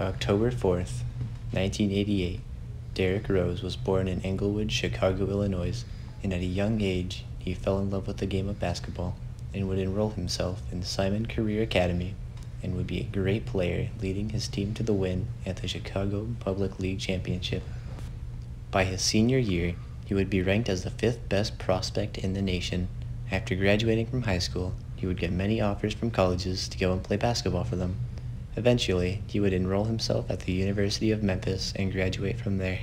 October 4th, 1988, Derick Rose was born in Englewood, Chicago, Illinois, and at a young age, he fell in love with the game of basketball and would enroll himself in Simon Career Academy and would be a great player, leading his team to the win at the Chicago Public League Championship. By his senior year, he would be ranked as the 5th best prospect in the nation. After graduating from high school, he would get many offers from colleges to go and play basketball for them. Eventually, he would enroll himself at the University of Memphis and graduate from there.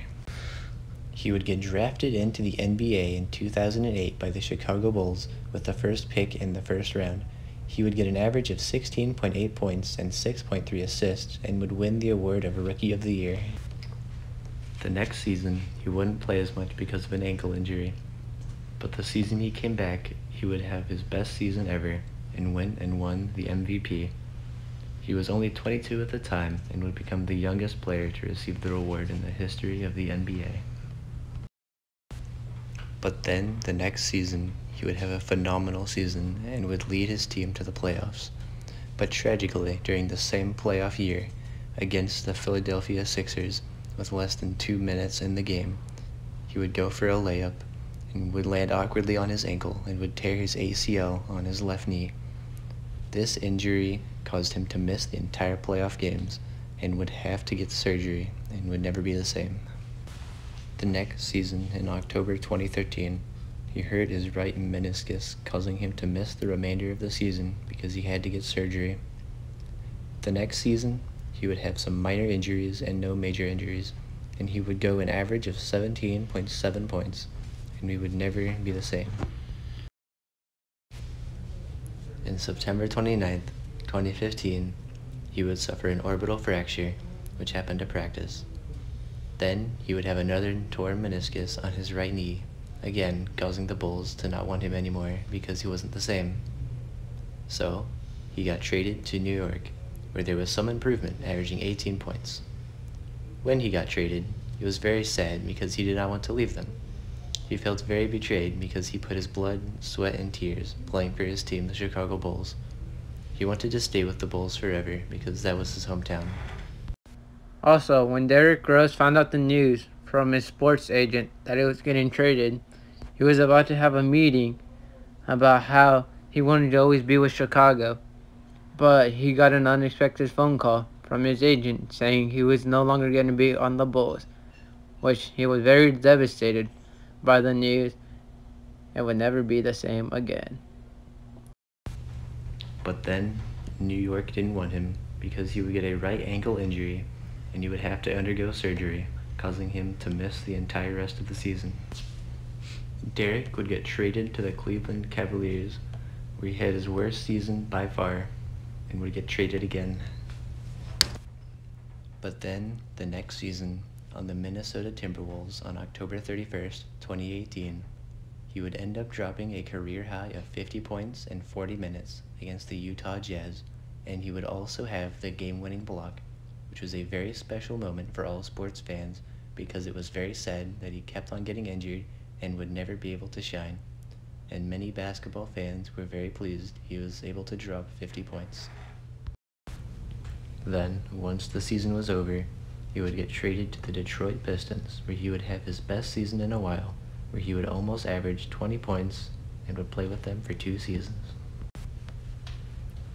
He would get drafted into the NBA in 2008 by the Chicago Bulls with the first pick in the first round. He would get an average of 16.8 points and 6.3 assists and would win the award of Rookie of the Year. The next season, he wouldn't play as much because of an ankle injury, but the season he came back, he would have his best season ever and went and won the MVP. He was only 22 at the time and would become the youngest player to receive the award in the history of the NBA. But then, the next season, he would have a phenomenal season and would lead his team to the playoffs. But tragically, during the same playoff year, against the Philadelphia Sixers, with less than 2 minutes in the game, he would go for a layup and would land awkwardly on his ankle and would tear his ACL on his left knee. This injury caused him to miss the entire playoff games and would have to get surgery and would never be the same. The next season, in October 2013, he hurt his right meniscus, causing him to miss the remainder of the season because he had to get surgery. The next season, he would have some minor injuries and no major injuries, and he would go an average of 17.7 points, and we would never be the same. In September 29th, 2015, he would suffer an orbital fracture, which happened to practice. Then, he would have another torn meniscus on his right knee, again causing the Bulls to not want him anymore because he wasn't the same. So, he got traded to New York, where there was some improvement, averaging 18 points. When he got traded, he was very sad because he did not want to leave them. He felt very betrayed because he put his blood, sweat, and tears playing for his team, the Chicago Bulls. He wanted to stay with the Bulls forever because that was his hometown. Also, when Derick Rose found out the news from his sports agent that he was getting traded, he was about to have a meeting about how he wanted to always be with Chicago. But he got an unexpected phone call from his agent saying he was no longer going to be on the Bulls, which he was very devastated by the news and would never be the same again. But then, New York didn't want him because he would get a right ankle injury and he would have to undergo surgery, causing him to miss the entire rest of the season. Derick would get traded to the Cleveland Cavaliers, where he had his worst season by far, and would get traded again. But then, the next season, on the Minnesota Timberwolves on October 31st, 2018, he would end up dropping a career high of 50 points in 40 minutes against the Utah Jazz, and he would also have the game-winning block, which was a very special moment for all sports fans because it was very sad that he kept on getting injured and would never be able to shine. And many basketball fans were very pleased he was able to drop 50 points. Then, once the season was over, he would get traded to the Detroit Pistons, where he would have his best season in a while, where he would almost average 20 points and would play with them for 2 seasons.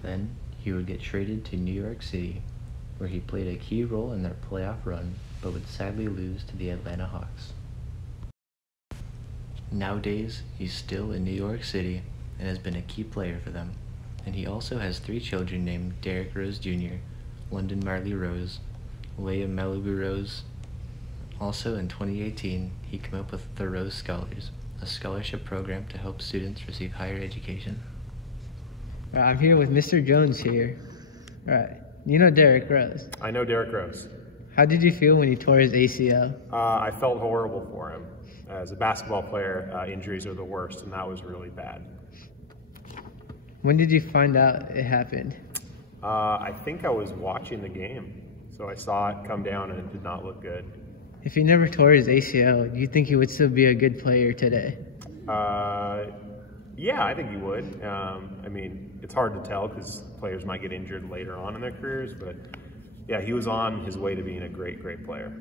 Then, he would get traded to New York City, where he played a key role in their playoff run, but would sadly lose to the Atlanta Hawks. Nowadays, he's still in New York City and has been a key player for them, and he also has 3 children named Derick Rose Jr., London Marley Rose, Leia Malibu Rose. Also in 2018, he came up with the Rose Scholars, a scholarship program to help students receive higher education. I'm here with Mr. Jones here. Right. You know Derick Rose? I know Derick Rose. How did you feel when he tore his ACL? I felt horrible for him. As a basketball player, injuries are the worst, and that was really bad. When did you find out it happened? I think I was watching the game, so I saw it come down and it did not look good. If he never tore his ACL, do you think he would still be a good player today? Yeah, I think he would. I mean, it's hard to tell because players might get injured later on in their careers, but yeah, he was on his way to being a great, great player.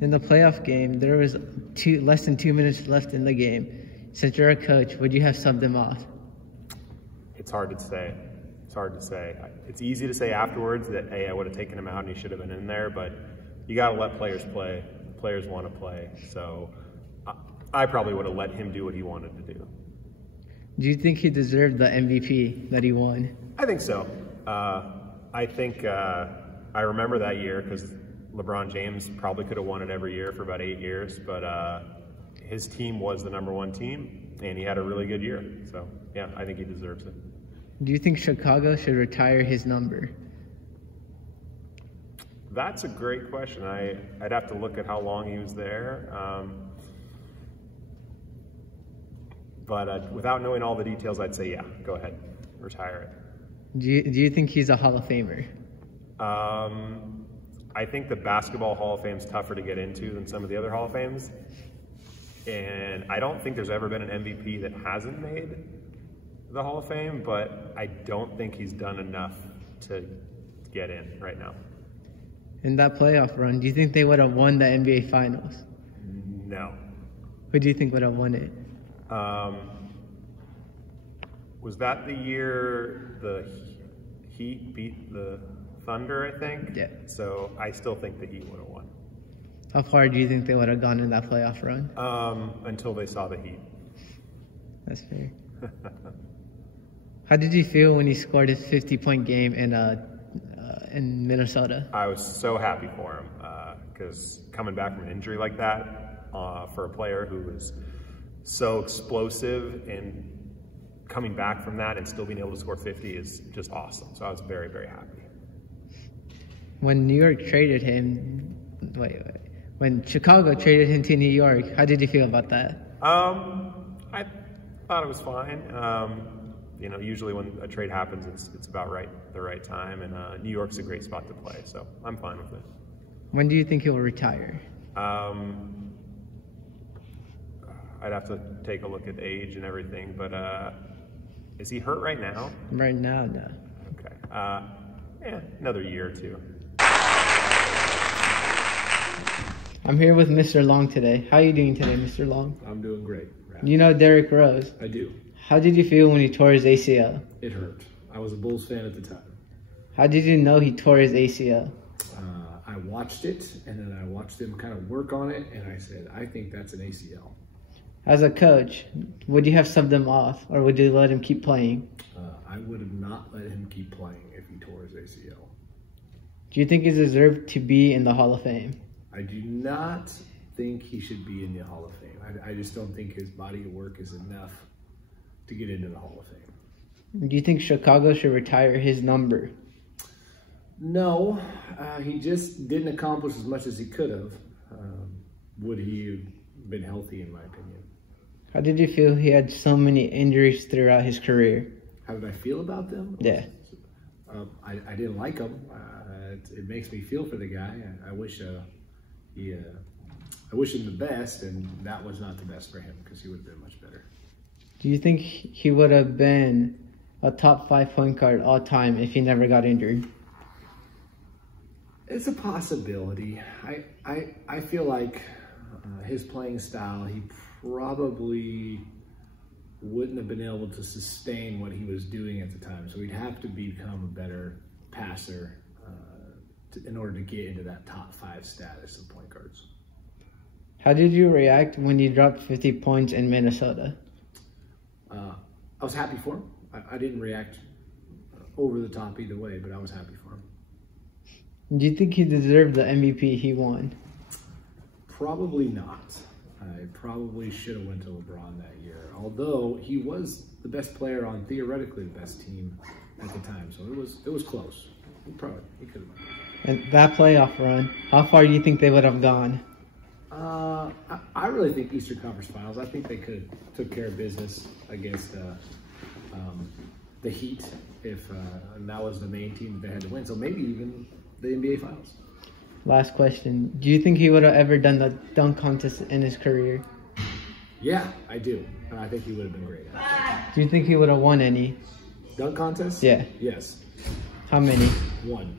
In the playoff game, there was less than 2 minutes left in the game. Since you're a coach, would you have subbed him off? It's hard to say. It's hard to say. It's easy to say afterwards that, hey, I would have taken him out and he should have been in there, but you got to let players play. Players want to play. So I probably would have let him do what he wanted to do. Do you think he deserved the MVP that he won? I think so. I think I remember that year because LeBron James probably could have won it every year for about 8 years, but his team was the #1 team, and he had a really good year. So, yeah, I think he deserves it. Do you think Chicago should retire his number? That's a great question. I'd have to look at how long he was there. But without knowing all the details, I'd say, yeah, go ahead, retire it. Do you think he's a Hall of Famer? I think the Basketball Hall of Fame is tougher to get into than some of the other Hall of Fames. And I don't think there's ever been an MVP that hasn't made the Hall of Fame, but I don't think he's done enough to get in right now. In that playoff run, do you think they would have won the NBA Finals? No. Who do you think would have won it? Was that the year the Heat beat the Thunder, I think? Yeah. So I still think the Heat would have won. How far do you think they would have gone in that playoff run? Until they saw the Heat. That's fair. How did you feel when he scored his 50-point game in Minnesota? I was so happy for him because coming back from an injury like that for a player who was so explosive and coming back from that and still being able to score 50 is just awesome. So I was very, very happy. When New York traded him, when Chicago traded him to New York, how did you feel about that? I thought it was fine. You know, usually when a trade happens, it's about the right time, and New York's a great spot to play, so I'm fine with it. When do you think he'll retire? I'd have to take a look at age and everything, but is he hurt right now? Right now, no. Okay. Yeah, another year or two. I'm here with Mr. Long today. How are you doing today, Mr. Long? I'm doing great. You know Derrick Rose? I do. How did you feel when he tore his ACL? It hurt. I was a Bulls fan at the time. How did you know he tore his ACL? I watched it, and then I watched him kind of work on it, and I said, I think that's an ACL. As a coach, would you have subbed him off, or would you let him keep playing? I would have not let him keep playing if he tore his ACL. Do you think he deserved to be in the Hall of Fame? I do not think he should be in the Hall of Fame. I just don't think his body of work is enough to get into the Hall of Fame. Do you think Chicago should retire his number? No, he just didn't accomplish as much as he could have. Would he have been healthy, in my opinion? How did you feel he had so many injuries throughout his career? How did I feel about them? Yeah. I didn't like him. It makes me feel for the guy. I wish I wish him the best, and that was not the best for him because he would have been much better. Do you think he would have been a top 5 point guard all time if he never got injured? It's a possibility. I feel like his playing style, he probably wouldn't have been able to sustain what he was doing at the time. So he'd have to become a better passer in order to get into that top 5 status of point guards. How did you react when you dropped 50 points in Minnesota? I was happy for him. I didn't react over the top either way, but I was happy for him. Do you think he deserved the MVP he won? Probably not. I probably should have went to LeBron that year, although he was the best player on theoretically the best team at the time, so it was close. He could have won. And that playoff run, how far do you think they would have gone? I really think Eastern Conference Finals. I think they could have took care of business against the Heat and that was the main team that they had to win. So maybe even the NBA Finals. Last question. Do you think he would have ever done the dunk contest in his career? Yeah, I do. And I think he would have been great at it. Do you think he would have won any? Dunk contest? Yeah. Yes. How many? 1.